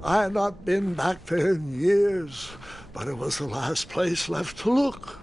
I had not been back there in years, but it was the last place left to look.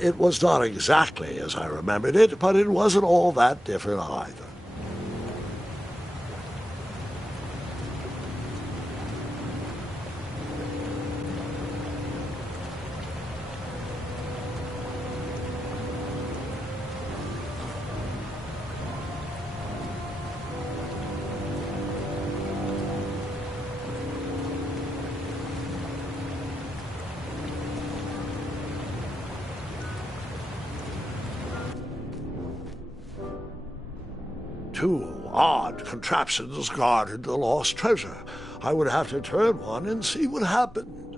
It was not exactly as I remembered it, but it wasn't all that different either. Two odd contraptions guarded the lost treasure. I would have to turn one and see what happened.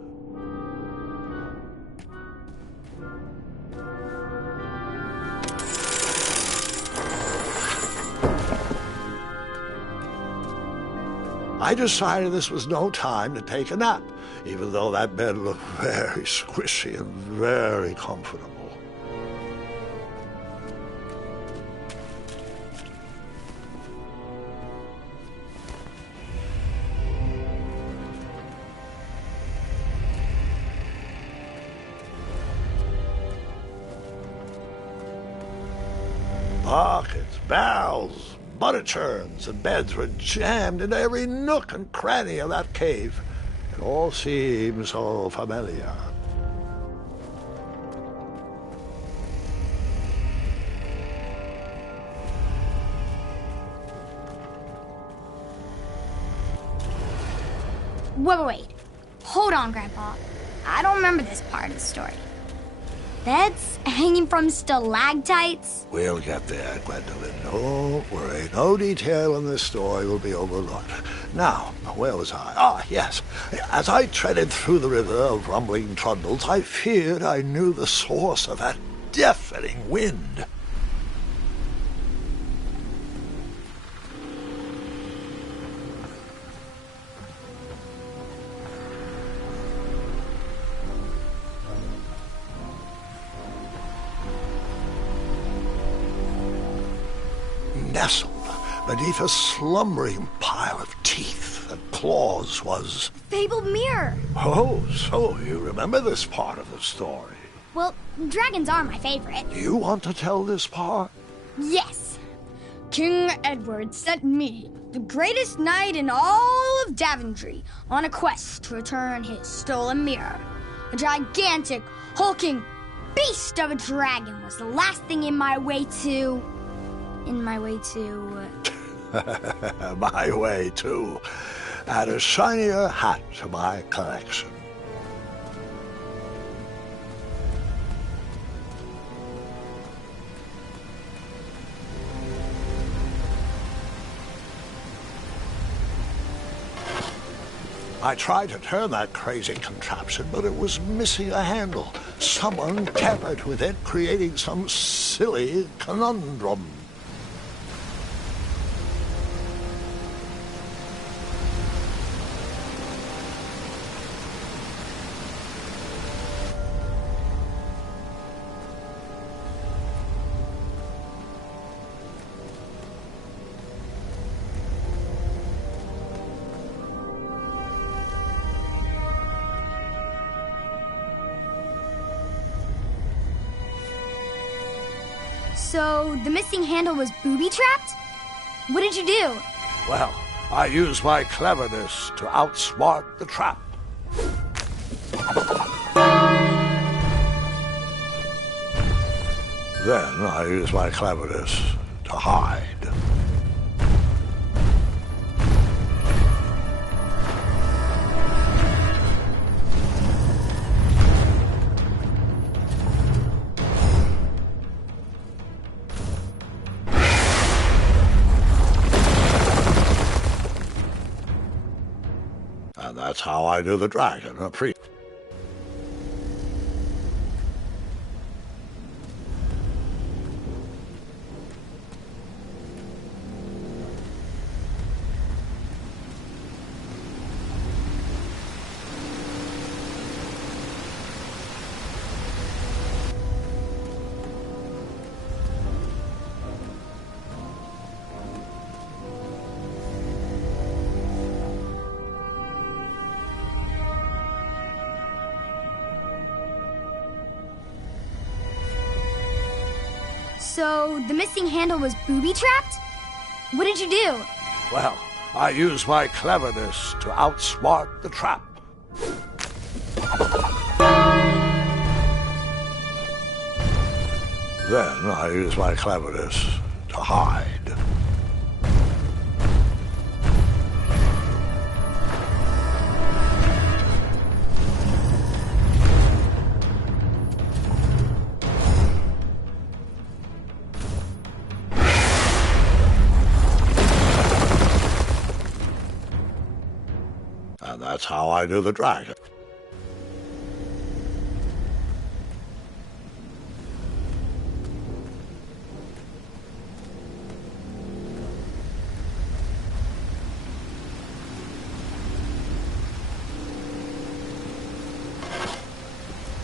I decided this was no time to take a nap, even though that bed looked very squishy and very comfortable. Buckets, barrels, butter churns, and beds were jammed into every nook and cranny of that cave. It all seemed so familiar. Wait. Hold on, Grandpa. I don't remember this part of the story. Beds hanging from stalactites? We'll get there, Gwendolyn. Don't worry. No detail in this story will be overlooked. Now, where was I? Ah, yes. As I treaded through the river of rumbling trundles, I feared I knew the source of that deafening wind. Nestled beneath a slumbering pile of teeth and claws was... Fabled mirror! Oh, so you remember this part of the story? Well, dragons are my favorite. You want to tell this part? Yes. King Edward sent me, the greatest knight in all of Daventry, on a quest to return his stolen mirror. A gigantic, hulking beast of a dragon was the last thing in my way to... My way, too. Add a shinier hat to my collection. I tried to turn that crazy contraption, but it was missing a handle. Someone tampered with it, creating some silly conundrum. So, the missing handle was booby-trapped? What did you do? Well, I used my cleverness to outsmart the trap. Then I used my cleverness to hide. that's how I do the dragon. So the missing handle was booby-trapped? What did you do? Well, I used my cleverness to outsmart the trap. Then I used my cleverness to hide. And that's how I do the dragon.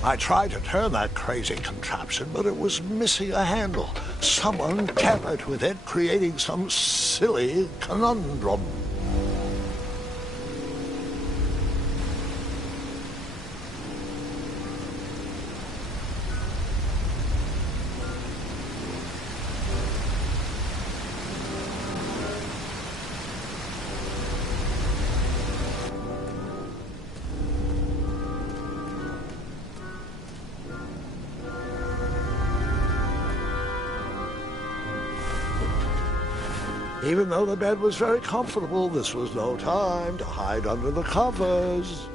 I tried to turn that crazy contraption, but it was missing a handle. Someone tampered with it, creating some silly conundrum. Even though the bed was very comfortable, this was no time to hide under the covers.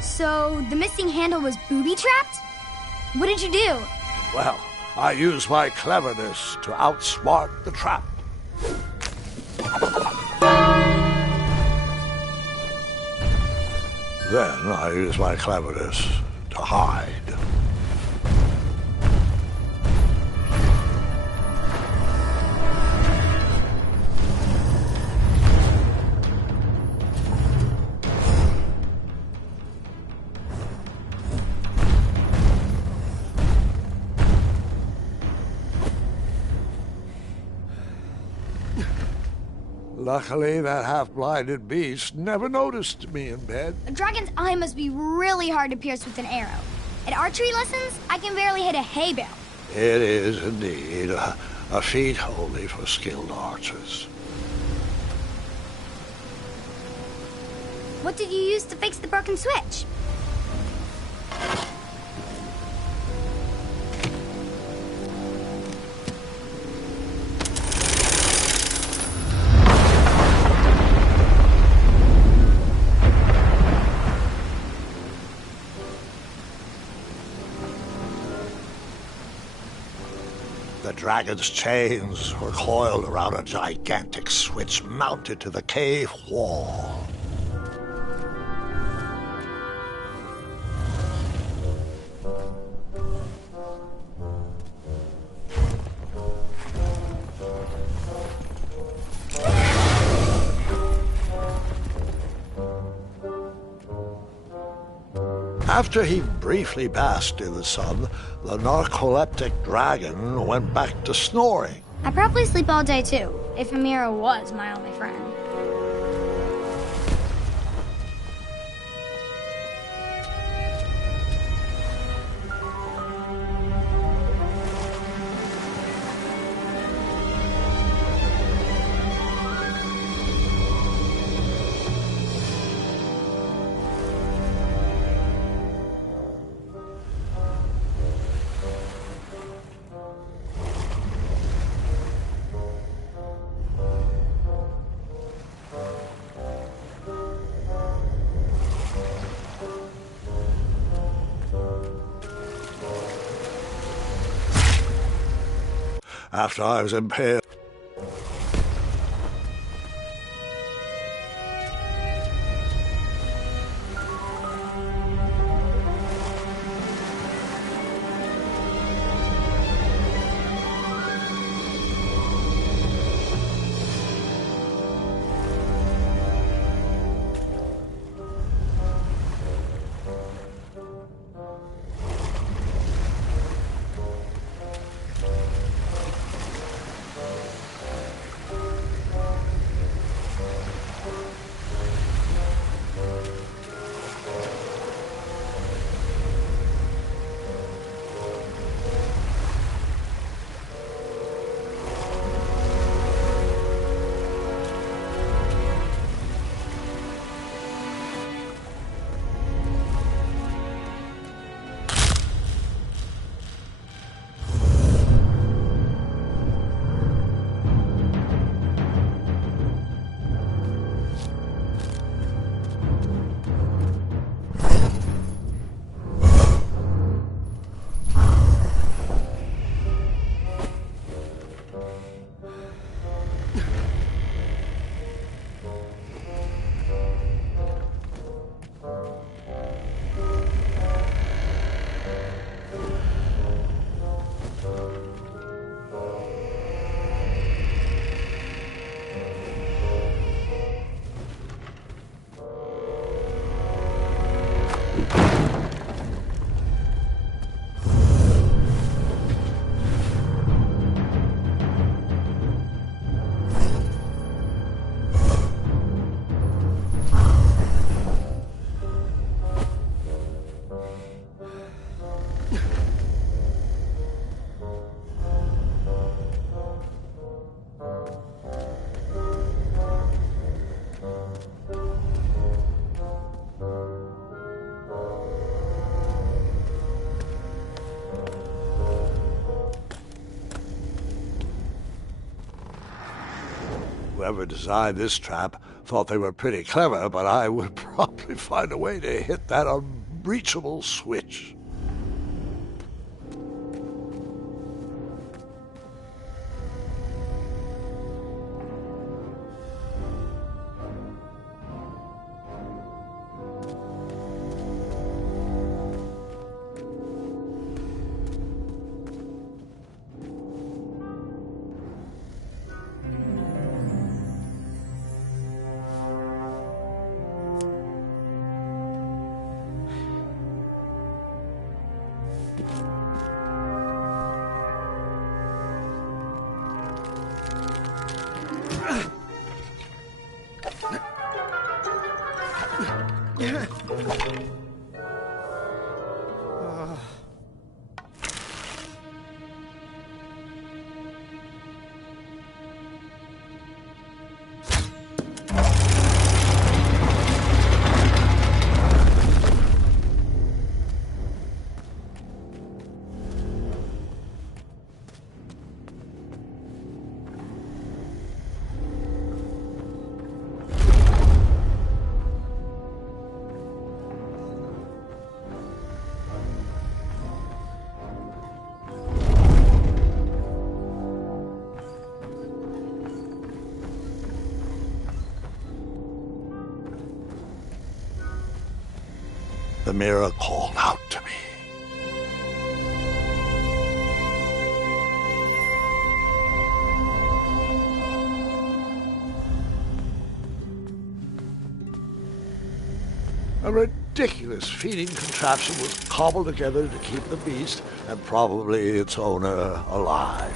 So the missing handle was booby-trapped? What did you do? Well, I used my cleverness to outsmart the trap. Then I used my cleverness to hide. Luckily, that half-blinded beast never noticed me in bed. A dragon's eye must be really hard to pierce with an arrow. At archery lessons, I can barely hit a hay bale. It is indeed a feat only for skilled archers. What did you use to fix the broken switch? The dragon's chains were coiled around a gigantic switch mounted to the cave wall. After he briefly basked in the sun, the narcoleptic dragon went back to snoring. I'd probably sleep all day too, if Amira was my only friend. after I was impaled. Whoever designed this trap thought they were pretty clever, but I would probably find a way to hit that unreachable switch. The mirror called out to me. A ridiculous feeding contraption was cobbled together to keep the beast and probably its owner alive.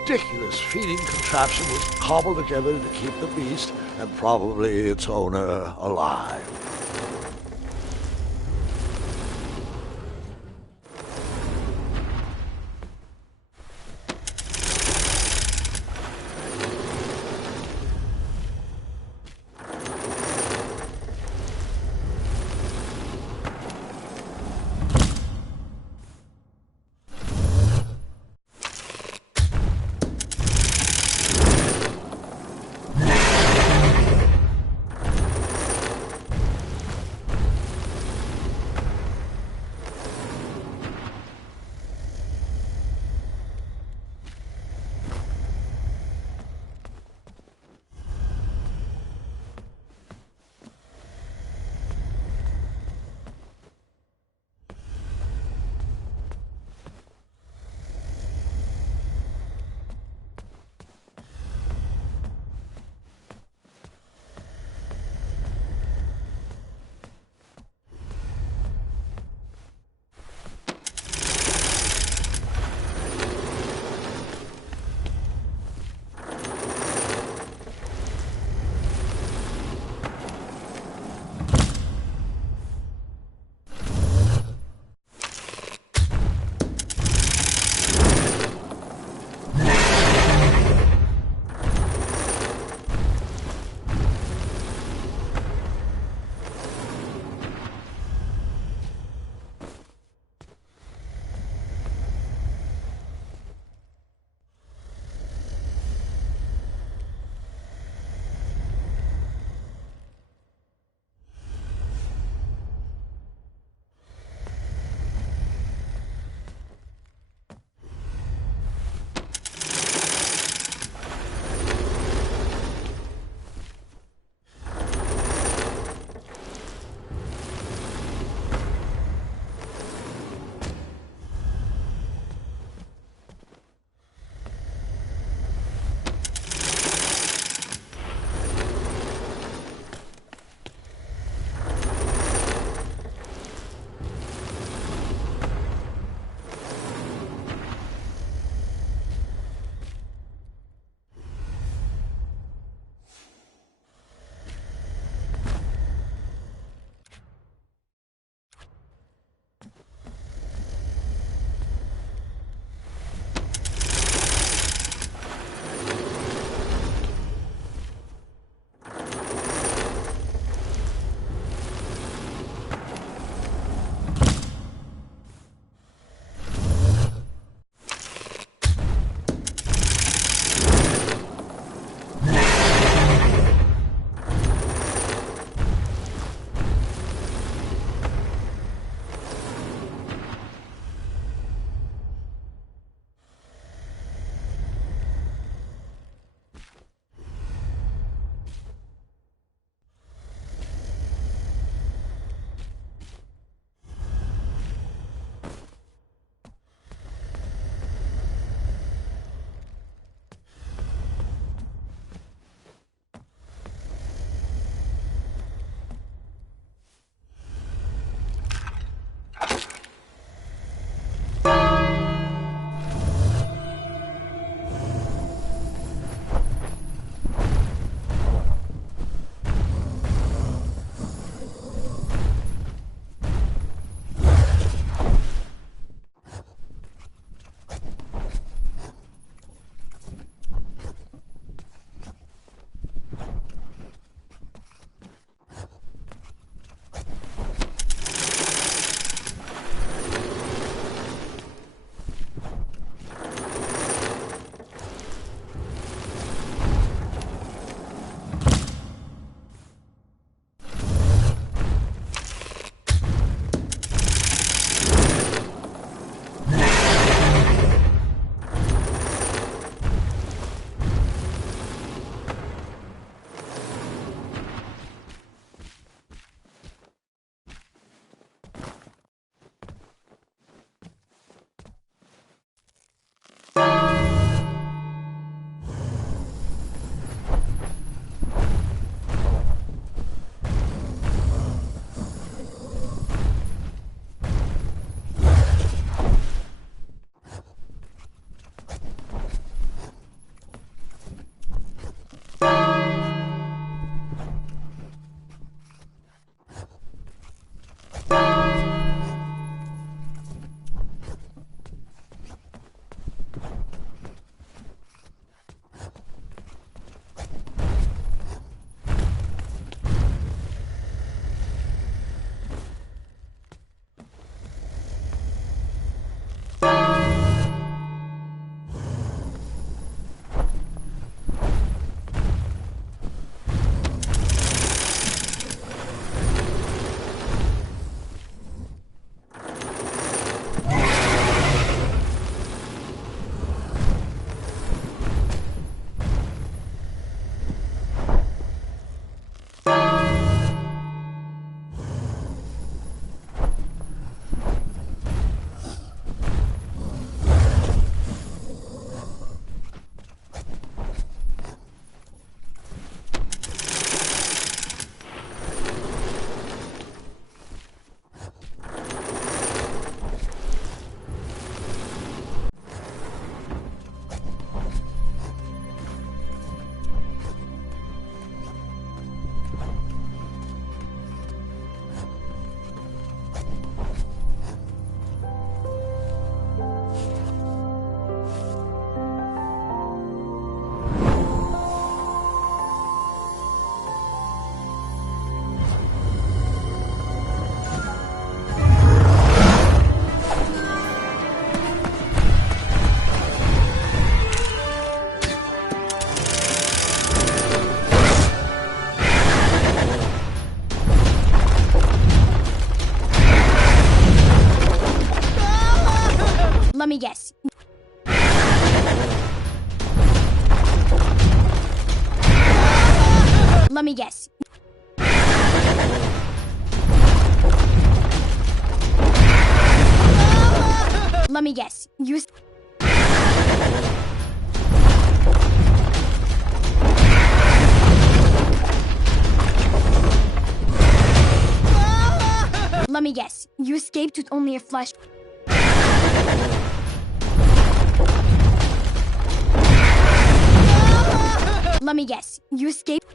ridiculous feeding contraption was cobbled together to keep the beast and probably its owner alive. me guess. Let me guess. Let me guess. Let me guess. You escaped with only a flash. Let me guess. You escaped.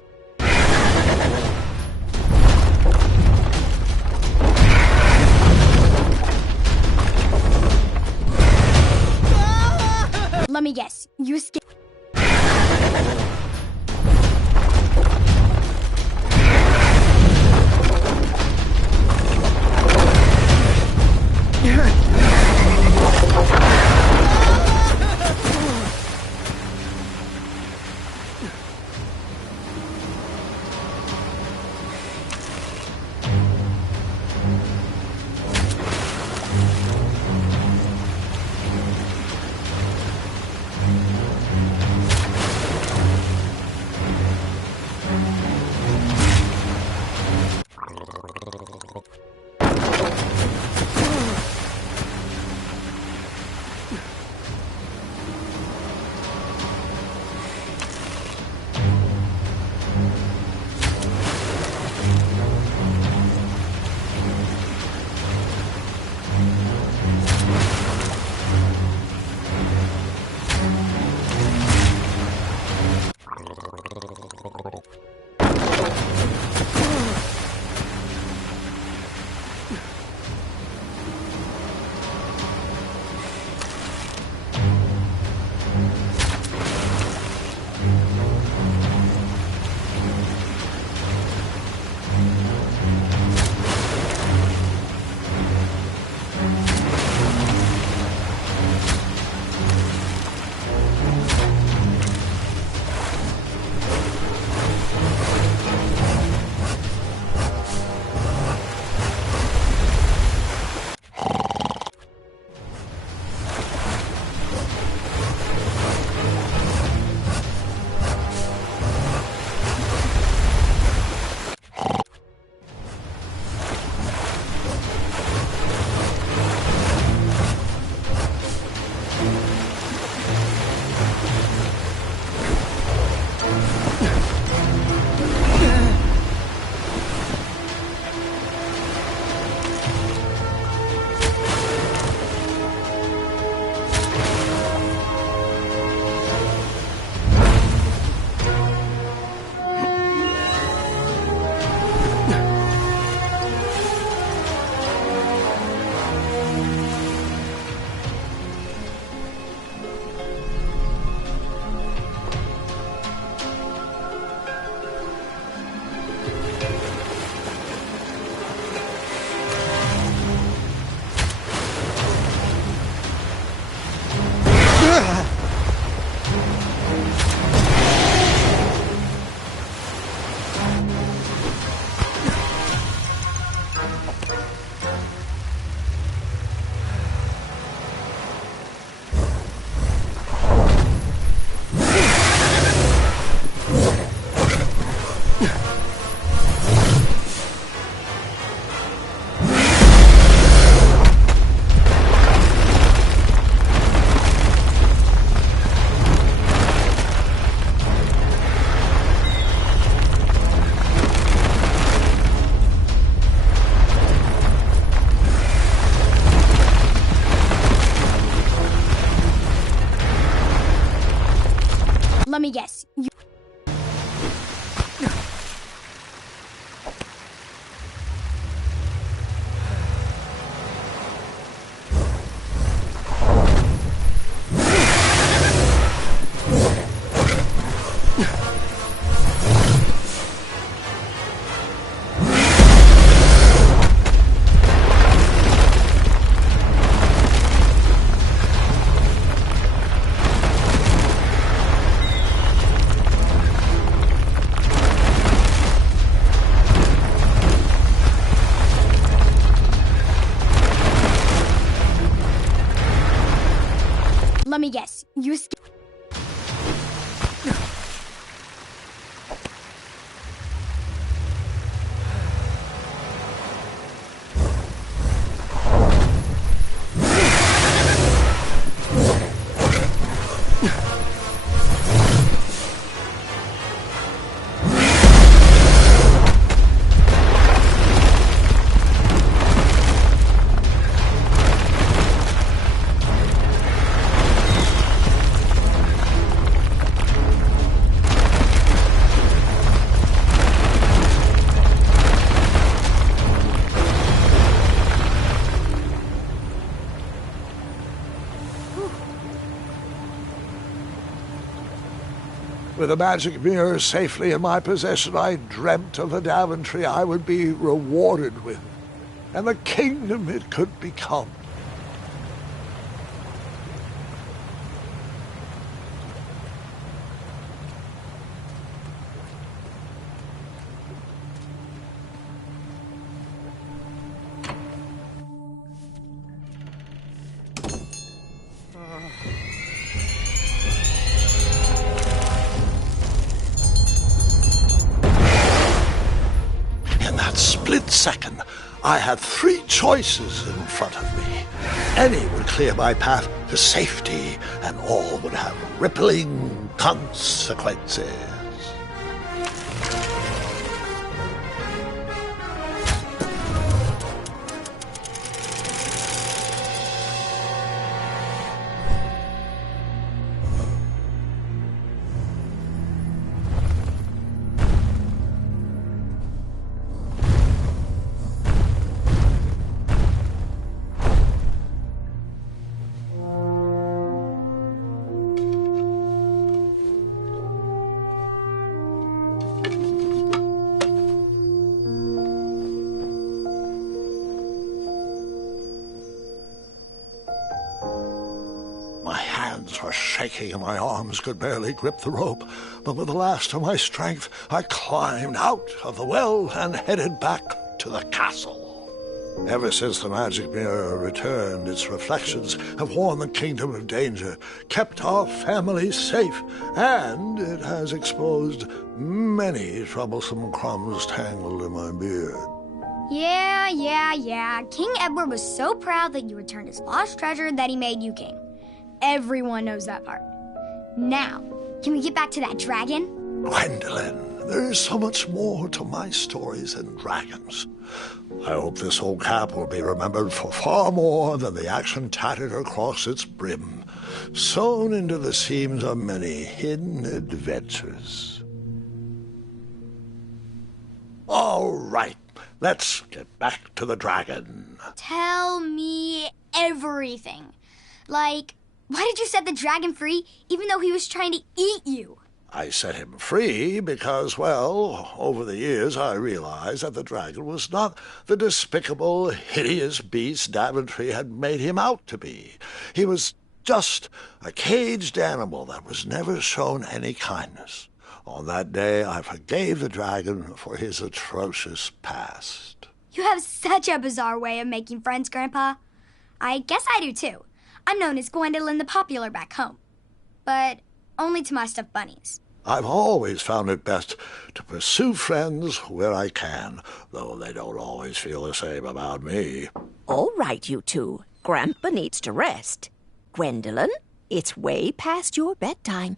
Let me guess. You escaped. With the magic mirror safely in my possession, I dreamt of the Daventry I would be rewarded with, and the kingdom it could become. Split second, I had three choices in front of me. Any would clear my path to safety, and all would have rippling consequences. Were shaking and my arms could barely grip the rope, but with the last of my strength I climbed out of the well and headed back to the castle. Ever since the magic mirror returned, its reflections have warned the kingdom of danger, kept our family safe, and it has exposed many troublesome crumbs tangled in my beard. Yeah. King Edward was so proud that you returned his lost treasure that he made you king. Everyone knows that part. Now, can we get back to that dragon? Gwendolyn, there is so much more to my stories than dragons. I hope this old cap will be remembered for far more than the action tattered across its brim, sewn into the seams of many hidden adventures. All right, let's get back to the dragon. Tell me everything. Like, why did you set the dragon free even though he was trying to eat you? I set him free because, well, over the years I realized that the dragon was not the despicable, hideous beast Daventry had made him out to be. He was just a caged animal that was never shown any kindness. On that day, I forgave the dragon for his atrocious past. You have such a bizarre way of making friends, Grandpa. I guess I do, too. I'm known as Gwendolyn the Popular back home, but only to my stuffed bunnies. I've always found it best to pursue friends where I can, though they don't always feel the same about me. All right, you two. Grandpa needs to rest. Gwendolyn, it's way past your bedtime.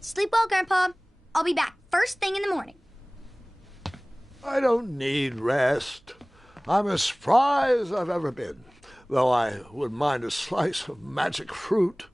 Sleep well, Grandpa. I'll be back first thing in the morning. I don't need rest. I'm as spry as I've ever been, though I wouldn't mind a slice of magic fruit.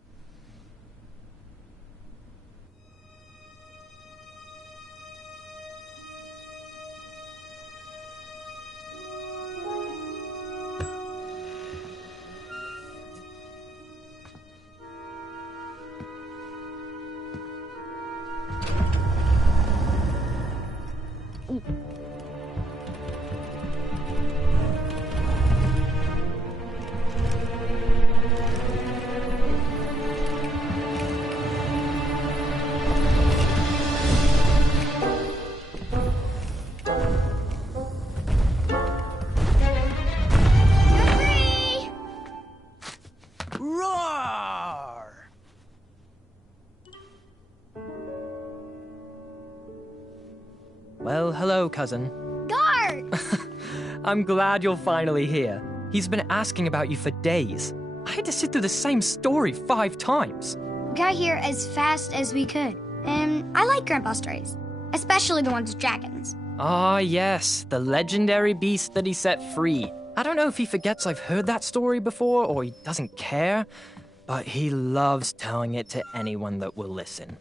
Well, hello, cousin. Guard! I'm glad you're finally here. He's been asking about you for days. I had to sit through the same story 5 times. We got here as fast as we could, and I like Grandpa's stories, especially the ones with dragons. Ah, yes, the legendary beast that he set free. I don't know if he forgets I've heard that story before or he doesn't care, but he loves telling it to anyone that will listen.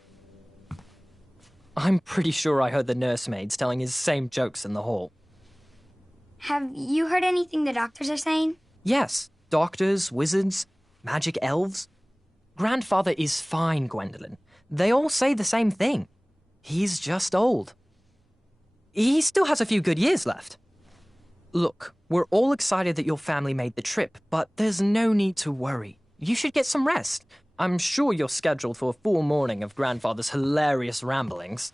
I'm pretty sure I heard the nursemaids telling his same jokes in the hall. Have you heard anything the doctors are saying? Yes, doctors, wizards, magic elves. Grandfather is fine, Gwendolyn. They all say the same thing. He's just old. He still has a few good years left. Look, we're all excited that your family made the trip, but there's no need to worry. You should get some rest. I'm sure you're scheduled for a full morning of Grandfather's hilarious ramblings.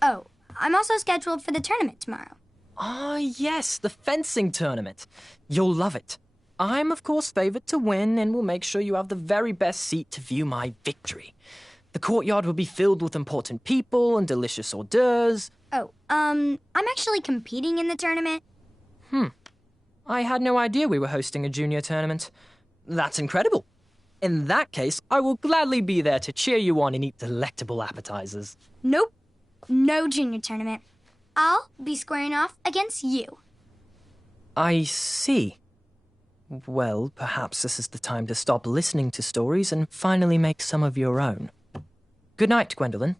Oh, I'm also scheduled for the tournament tomorrow. Ah, yes, the fencing tournament. You'll love it. I'm, of course, favored to win and will make sure you have the very best seat to view my victory. The courtyard will be filled with important people and delicious hors d'oeuvres. Oh, I'm actually competing in the tournament. I had no idea we were hosting a junior tournament. That's incredible. In that case, I will gladly be there to cheer you on and eat delectable appetizers. Nope, no junior tournament. I'll be squaring off against you. I see. Well, perhaps this is the time to stop listening to stories and finally make some of your own. Good night, Gwendolyn.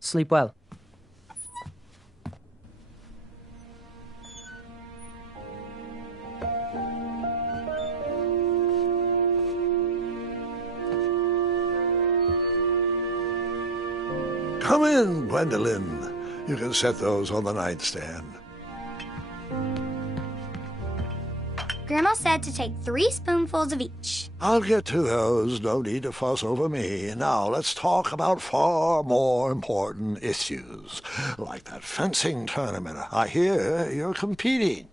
Sleep well. Come in, Gwendolyn. You can set those on the nightstand. Grandma said to take 3 spoonfuls of each. I'll get to those. No need to fuss over me. Now, let's talk about far more important issues, like that fencing tournament. I hear you're competing.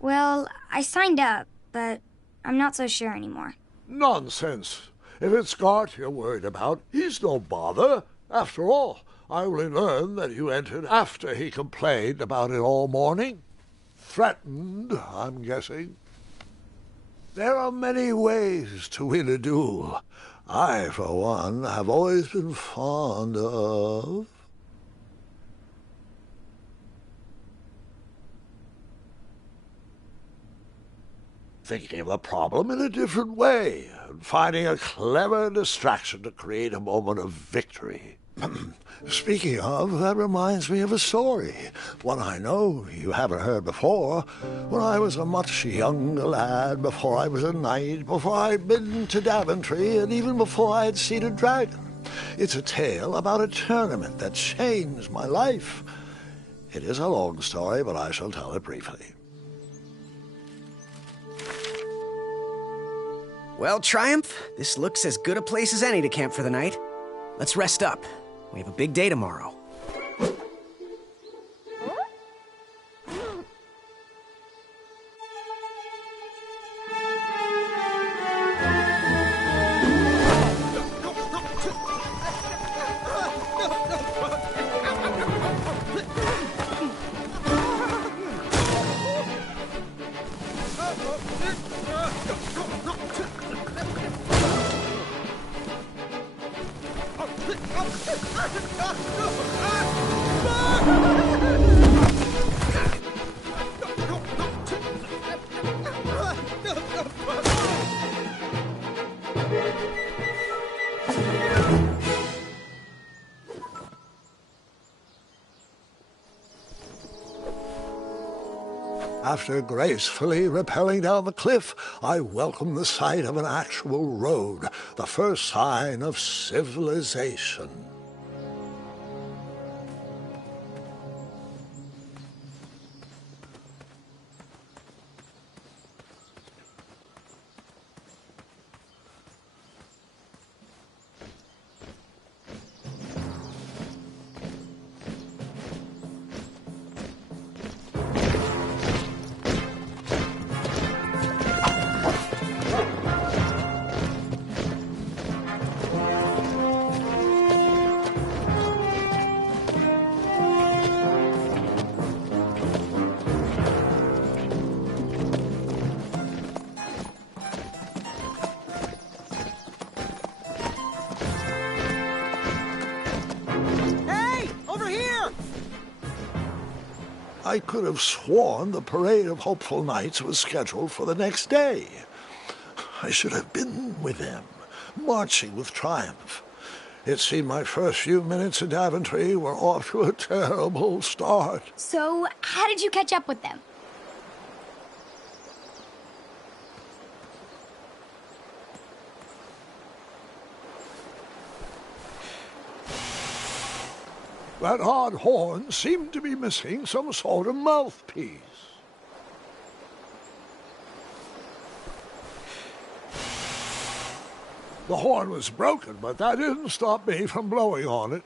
Well, I signed up, but I'm not so sure anymore. Nonsense. If it's Scott you're worried about, he's no bother. After all, I only learned that you entered after he complained about it all morning. Threatened, I'm guessing. There are many ways to win a duel. I, for one, have always been fond of... thinking of the problem in a different way, and finding a clever distraction to create a moment of victory. Speaking of, that reminds me of a story, one I know you haven't heard before. When I was a much younger lad, before I was a knight, before I'd been to Daventry, and even before I had seen a dragon. It's a tale about a tournament that changed my life. It is a long story, but I shall tell it briefly. Well, Triumph, this looks as good a place as any to camp for the night. Let's rest up. We have a big day tomorrow. After gracefully rappelling down the cliff, I welcomed the sight of an actual road, the first sign of civilization. I could have sworn the Parade of Hopeful Knights was scheduled for the next day. I should have been with them, marching with triumph. It seemed my first few minutes in Daventry were off to a terrible start. So, how did you catch up with them? That odd horn seemed to be missing some sort of mouthpiece. The horn was broken, but that didn't stop me from blowing on it.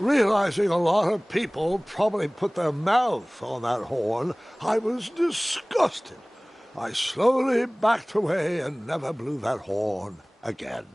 Realizing a lot of people probably put their mouth on that horn, I was disgusted. I slowly backed away and never blew that horn again.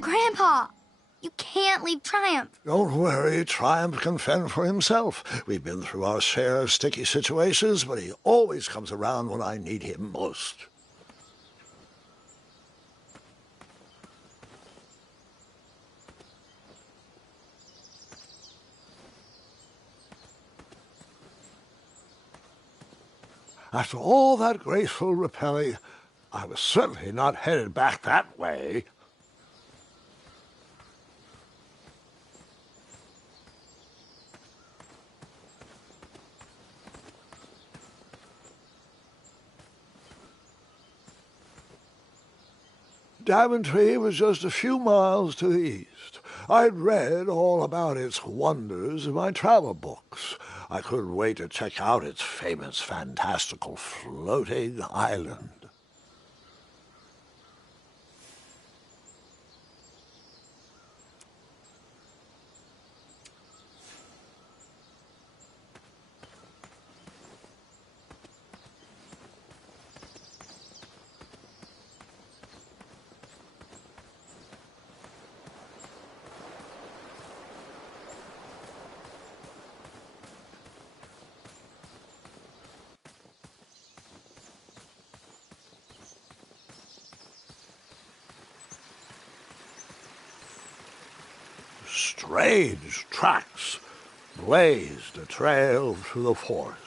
Grandpa, you can't leave Triumph. Don't worry, Triumph can fend for himself. We've been through our share of sticky situations, but he always comes around when I need him most. After all that graceful rappelling, I was certainly not headed back that way. Daventry was just a few miles to the east. I'd read all about its wonders in my travel books. I couldn't wait to check out its famous, fantastical floating island. Strange tracks blazed a trail through the forest.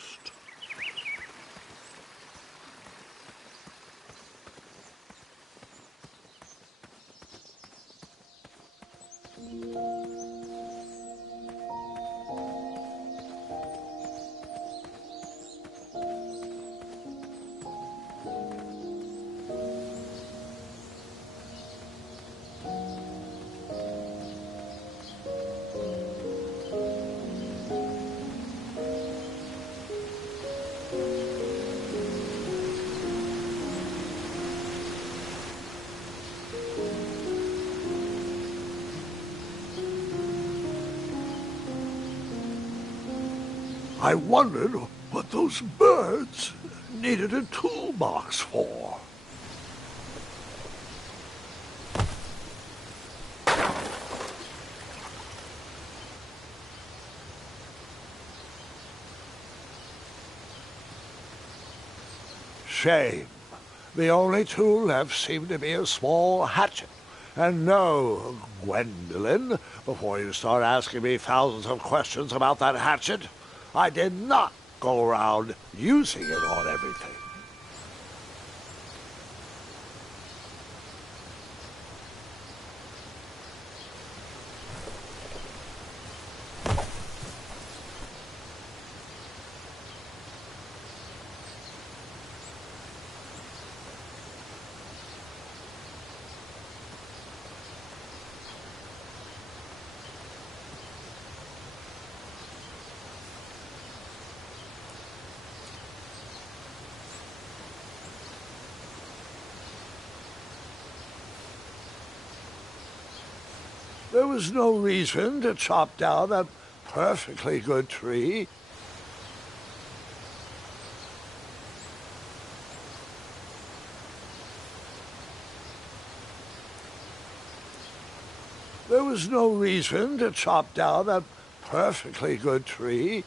I wondered what those birds needed a toolbox for. Shame. The only tool left seemed to be a small hatchet. And no, Gwendolyn, before you start asking me thousands of questions about that hatchet, I did not go around using it on everything. There was no reason to chop down that perfectly good tree. There was no reason to chop down that perfectly good tree.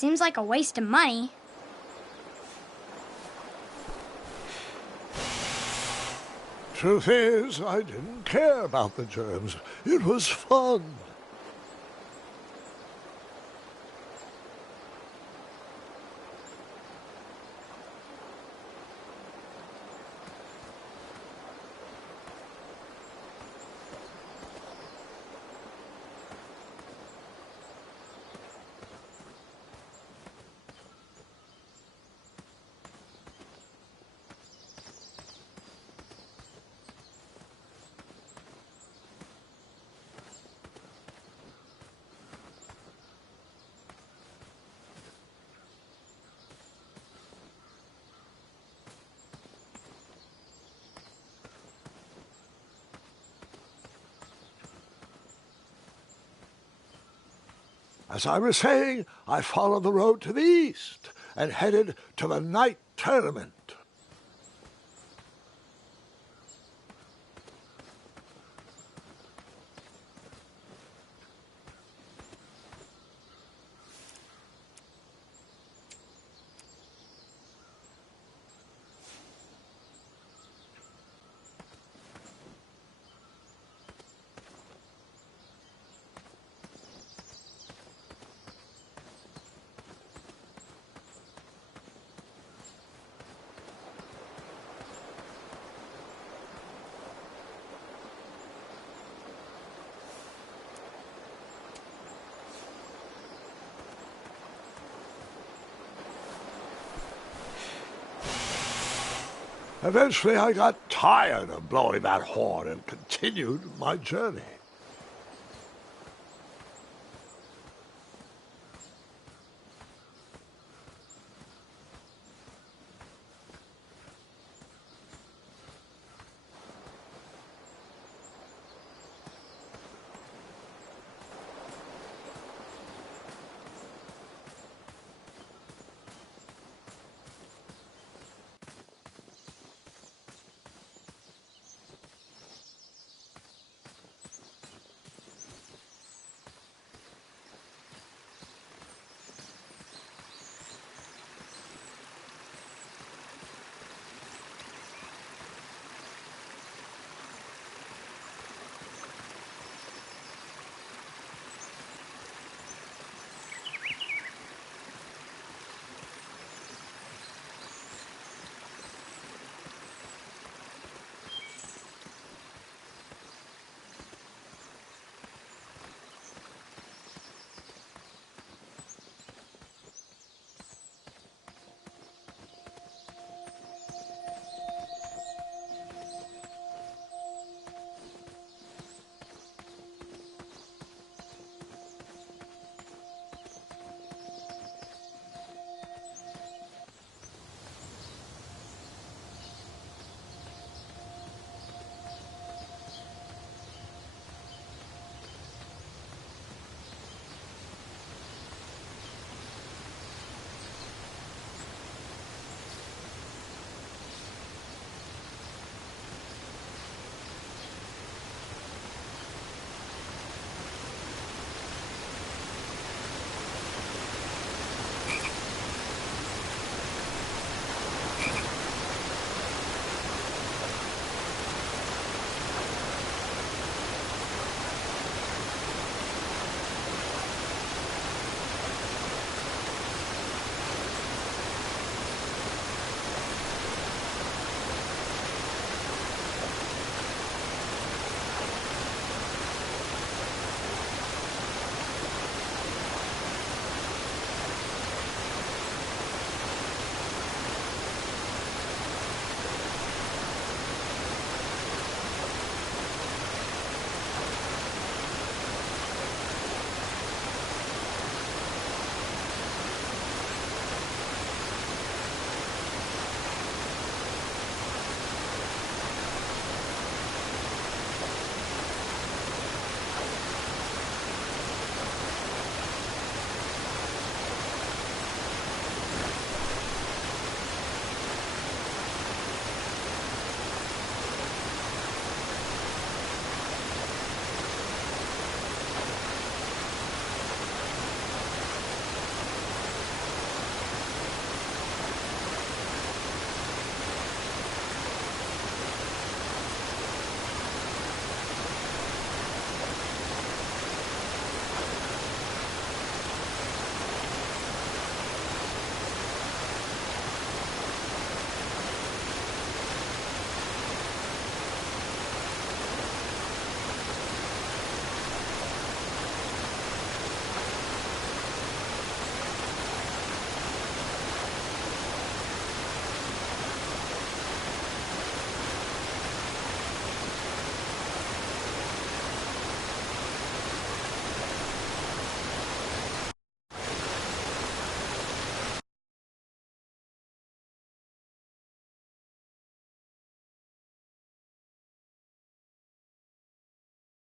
Seems like a waste of money. Truth is, I didn't care about the germs. It was fun. As I was saying, I followed the road to the east and headed to the night tournament. Eventually, I got tired of blowing that horn and continued my journey.